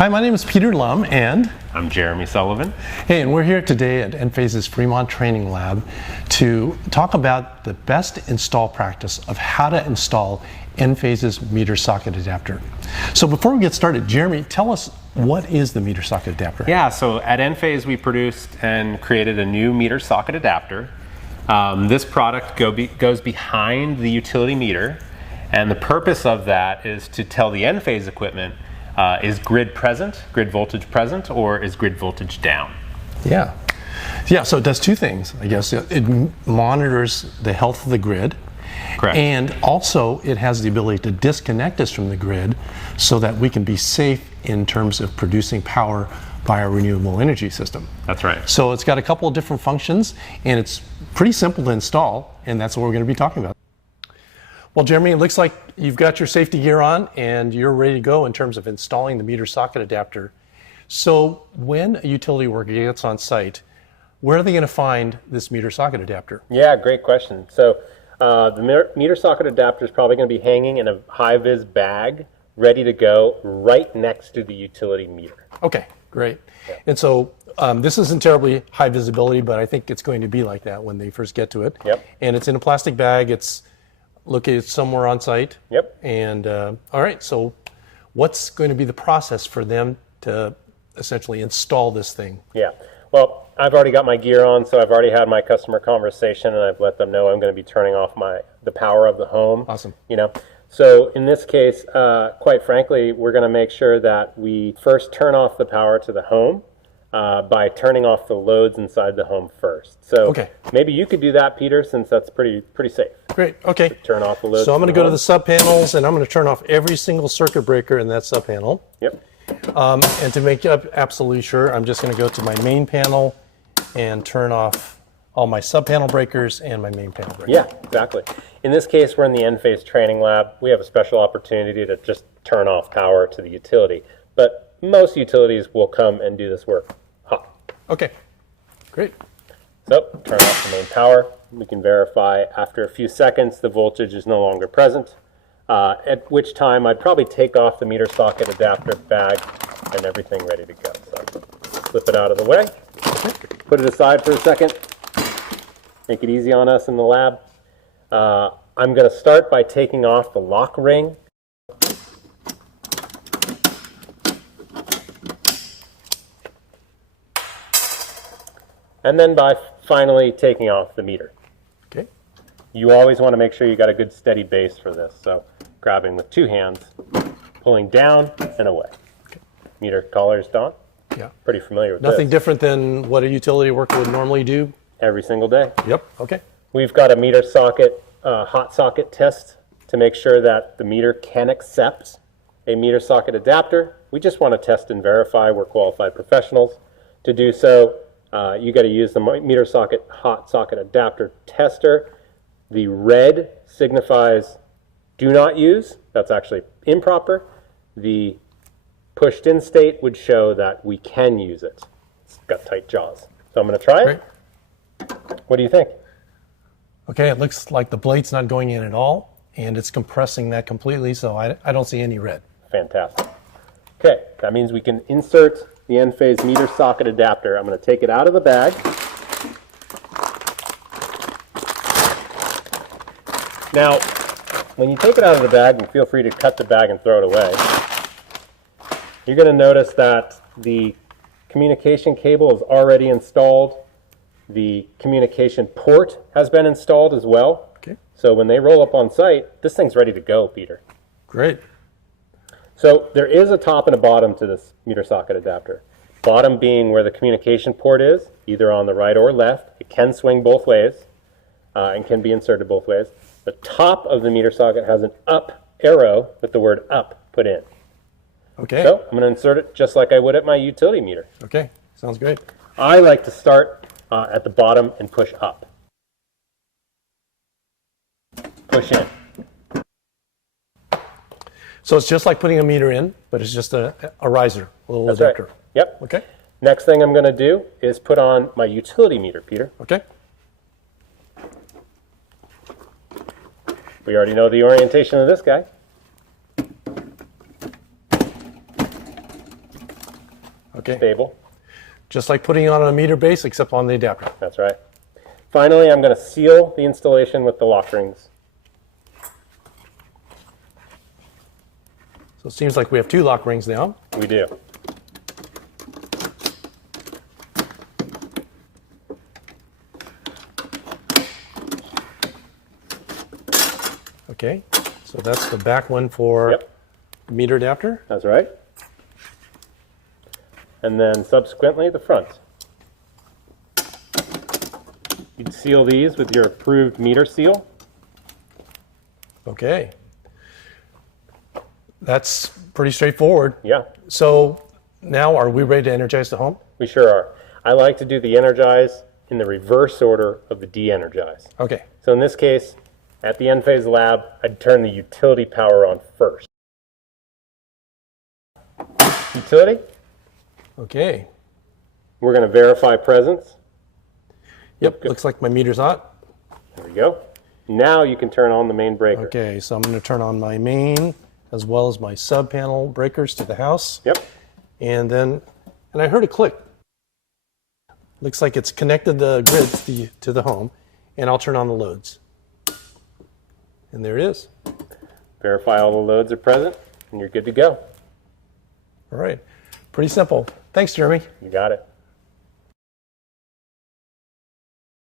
Hi, my name is Peter Lum, and I'm Jeremy Sullivan. Hey, and we're here today at Enphase's Fremont Training Lab to talk about the best install practice of how to install Enphase's meter socket adapter. So before we get started, Jeremy, tell us, what is the meter socket adapter? Yeah, so at Enphase we produced and created a new meter socket adapter. This product goes behind the utility meter, and the purpose of that is to tell the Enphase equipment is grid present, grid voltage present, or is grid voltage down? Yeah, so it does two things, I guess. It monitors the health of the grid. Correct. And also it has the ability to disconnect us from the grid so that we can be safe in terms of producing power by our renewable energy system. That's right. So it's got a couple of different functions, and it's pretty simple to install, and that's what we're going to be talking about. Well, Jeremy, it looks like you've got your safety gear on and you're ready to go in terms of installing the meter socket adapter. So when a utility worker gets on site, where are they going to find this meter socket adapter? Yeah, great question. So the meter socket adapter is probably going to be hanging in a high-vis bag, ready to go, right next to the utility meter. Okay, great. Yeah. And so this isn't terribly high visibility, but I think it's going to be like that when they first get to it. Yep. And it's in a plastic bag. It's located somewhere on site. Yep. And all right, so what's going to be the process for them to essentially install this thing? Yeah, well, I've already got my gear on, so I've already had my customer conversation, and I've let them know I'm going to be turning off the power of the home. Awesome. You know, so in this case, quite frankly, we're going to make sure that we first turn off the power to the home by turning off the loads inside the home first. So okay. Maybe you could do that, Peter, since that's pretty safe. Great. Okay. So turn off the loads. So I'm going to go to the sub panels, and I'm going to turn off every single circuit breaker in that sub panel. Yep. And to make absolutely sure, I'm just going to go to my main panel and turn off all my sub panel breakers and my main panel breakers. Yeah, exactly. In this case, we're in the Enphase training lab. We have a special opportunity to just turn off power to the utility, but most utilities will come and do this work hot. Okay, great. So turn off the main power. We can verify after a few seconds the voltage is no longer present, at which time I'd probably take off the meter socket adapter bag and everything ready to go. So slip it out of the way, put it aside for a second, make it easy on us in the lab. I'm going to start by taking off the lock ring. And then by finally taking off the meter. Okay. You always want to make sure you got a good steady base for this. So grabbing with two hands, pulling down and away. Okay. Meter collar's done. Yeah. Pretty familiar with Nothing this. different than what a utility worker would normally do? Every single day. Yep. Okay. We've got a meter socket, hot socket test to make sure that the meter can accept a meter socket adapter. We just want to test and verify. We're qualified professionals. To do so, you got to use the meter socket hot socket adapter tester. The red signifies do not use. That's actually improper. The pushed in state would show that we can use it. It's got tight jaws. So I'm going to try it. Great. What do you think? Okay, it looks like the blade's not going in at all, and it's compressing that completely, so I don't see any red. Fantastic. Okay, that means we can insert the Enphase meter socket adapter. I'm going to take it out of the bag. Now, when you take it out of the bag, and feel free to cut the bag and throw it away, you're going to notice that the communication cable is already installed. The communication port has been installed as well. Okay. So when they roll up on site, this thing's ready to go, Peter. Great. So there is a top and a bottom to this meter socket adapter. Bottom being where the communication port is, either on the right or left. It can swing both ways and can be inserted both ways. The top of the meter socket has an up arrow with the word up put in. Okay. So I'm going to insert it just like I would at my utility meter. Okay, sounds great. I like to start at the bottom and push up. Push in. So it's just like putting a meter in, but it's just a riser, a little That's adapter. right. Yep. Okay. Next thing I'm going to do is put on my utility meter, Peter. Okay. We already know the orientation of this guy. Okay. stable. Just like putting on a meter base, except on the adapter. That's right. Finally, I'm going to seal the installation with the lock rings. So it seems like we have 2 lock rings now. We do. Okay, so that's the back one for Yep, the meter adapter. that's right. And then subsequently the front. You'd seal these with your approved meter seal. Okay. That's pretty straightforward. Yeah, So now are we ready to energize the home? we sure are. I like to do the energize in the reverse order of the de-energize. Okay. So in this case, at the end phase lab, I'd turn the utility power on first. Utility, Okay. we're going to verify presence. Yep, looks like my meter's on. There we go. Now you can turn on the main breaker. Okay, so I'm going to turn on my main as well as my sub panel breakers to the house. Yep, And I heard a click. Looks like it's connected the grid to the home, and I'll turn on the loads. And there it is. verify all the loads are present, and you're good to go. All right, pretty simple. Thanks, Jeremy. You got it.